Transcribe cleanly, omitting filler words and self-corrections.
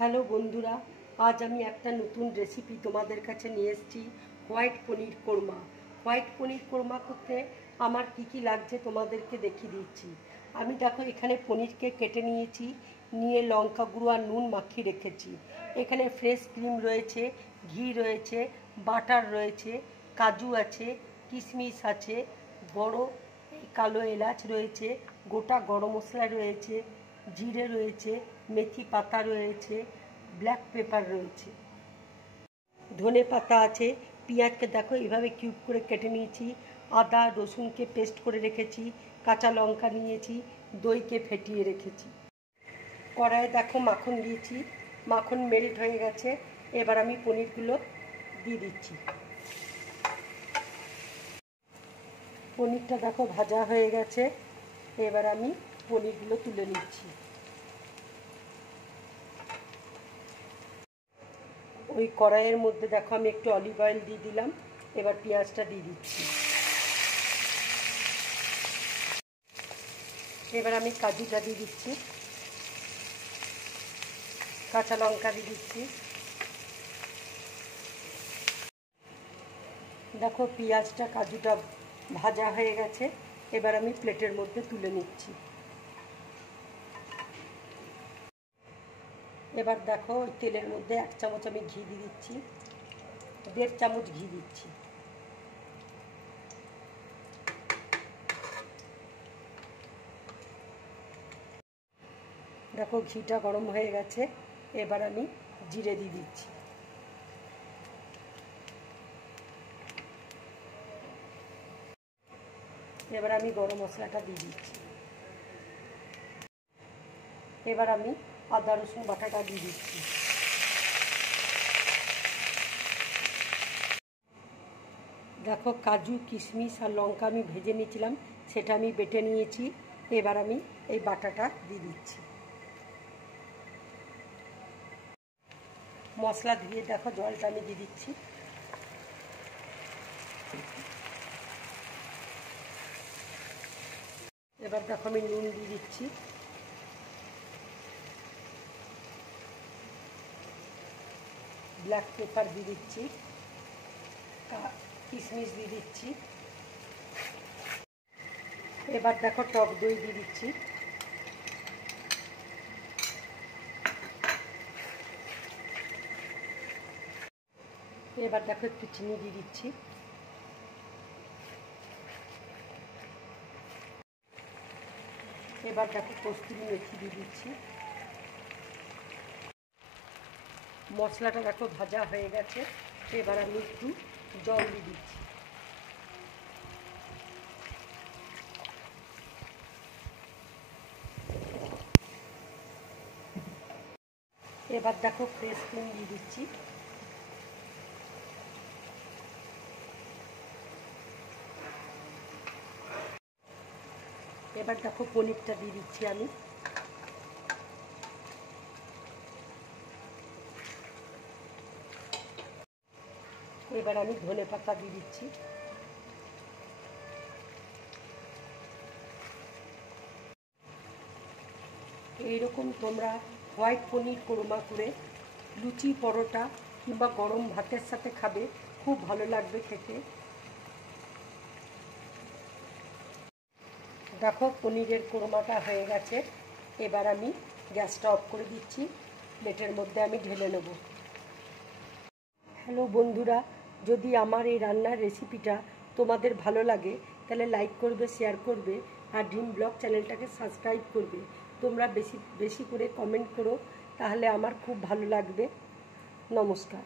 Hello বন্ধুরা, আজ আমি একটা নতুন রেসিপি তোমাদের কাছে নিয়ে এসেছি। হোয়াইট পনির কোরমা। হোয়াইট পনির কোরমা করতে আমার কি লাগছে তোমাদেরকে দেখিয়ে দিচ্ছি। আমি দেখো এখানে পনিরকে কেটে নিয়েছি, নিয়ে লঙ্কা গুঁড়ো আর নুন মাখিয়ে রেখেছি। এখানে ফ্রেশ ক্রিম রয়েছে, ঘি রয়েছে, বাটার রয়েছে, কাজু আছে, কিশমিশ আছে, বড় কালো এলাচ রয়েছে, গোটা গরম মশলা রয়েছে, জিরে রয়েছে, মেথি পাতা রয়েছে, ব্ল্যাক পেপার রয়েছে, ধনে পাতা আছে। পেঁয়াজকে দেখো এইভাবে কিউব করে কেটে নিয়েছি, আদা রসুনকে পেস্ট করে রেখেছি, কাঁচা লঙ্কা নিয়েছি, দইকে ফেটিয়ে রেখেছি। কড়াইয়ে দেখো মাখন দিয়েছি, মাখন মেল্ট হয়ে গেছে। এবার আমি পনিরগুলো দিয়ে দিচ্ছি। পনিরটা দেখো ভাজা হয়ে গেছে। এবার আমি পনিরগুলো তুলে নিচ্ছি। ওই কড়াইয়ের মধ্যে দেখো আমি একটু অলিভ অয়েল দিয়ে দিলাম। এবার পেঁয়াজটা দিয়ে দিচ্ছি। এবার আমি কাজুটা দিয়ে দিচ্ছি, কাঁচা লঙ্কা দিয়ে দিচ্ছি। দেখো পেঁয়াজটা কাজুটা ভাজা হয়ে গেছে। এবার আমি প্লেটের মধ্যে তুলে নিচ্ছি। এবার দেখো ওই তেলের মধ্যে 1 চামচ আমি ঘি দিয়ে দিচ্ছি, 1.5 চামচ ঘি দিচ্ছি। দেখো ঘিটা গরম হয়ে গেছে। এবার আমি জিরে দিয়ে দিচ্ছি। এবার আমি গরম মশলাটা দিয়ে দিচ্ছি। এবার আমি আদা রসুন বাটাটা দিয়ে দিচ্ছি। দেখো কাজু কিশমিশ আর লঙ্কা আমি ভেজে নিয়েছিলাম, সেটা আমি বেটে নিয়েছি। এবার আমি এই বাটাটা দিয়ে দিচ্ছি। মশলা ধুয়ে দেখো জলটা আমি দিয়ে দিচ্ছি। এবার দেখো আমি নুন দিয়ে দিচ্ছি, ব্ল্যাক পেপার দিয়ে দিচ্ছি, কিশমিশ দিয়ে দিচ্ছি। এবার দেখো টক দই দিয়ে দিচ্ছি। এবার দেখো একটু চিনি দিয়ে দিচ্ছি। এবার দেখো কস্তুরি মেথি দিয়ে দিচ্ছি। মশলাটা দেখো ভাজা হয়ে গেছে। এবার আমি একটু জল দিয়ে দিচ্ছি। এবার দেখো ফ্রেশ ক্রিম দিয়ে দিচ্ছি। এবার দেখো পনিরটা দিয়ে দিচ্ছি আমি। এবার আমি ধনে পাতা দিয়ে দিচ্ছি। এইরকম তোমরা হোয়াইট পনির কোরমা করে লুচি পরোটা কিংবা গরম ভাতের সাথে খাবে, খুব ভালো লাগবে খেতে। দেখো পনিরের কোরমাটা হয়ে গেছে। এবার আমি গ্যাসটা অফ করে দিচ্ছি, প্লেটের মধ্যে আমি ঢেলে নেব। হ্যালো বন্ধুরা, যদি আমার এই রান্নার রেসিপিটা তোমাদের ভালো লাগে তাহলে লাইক করবে, শেয়ার করবে আর ড্রিম ব্লগ চ্যানেলটাকে সাবস্ক্রাইব করবে। তোমরা বেশি বেশি করে কমেন্ট করো, তাহলে আমার খুব ভালো লাগবে। নমস্কার।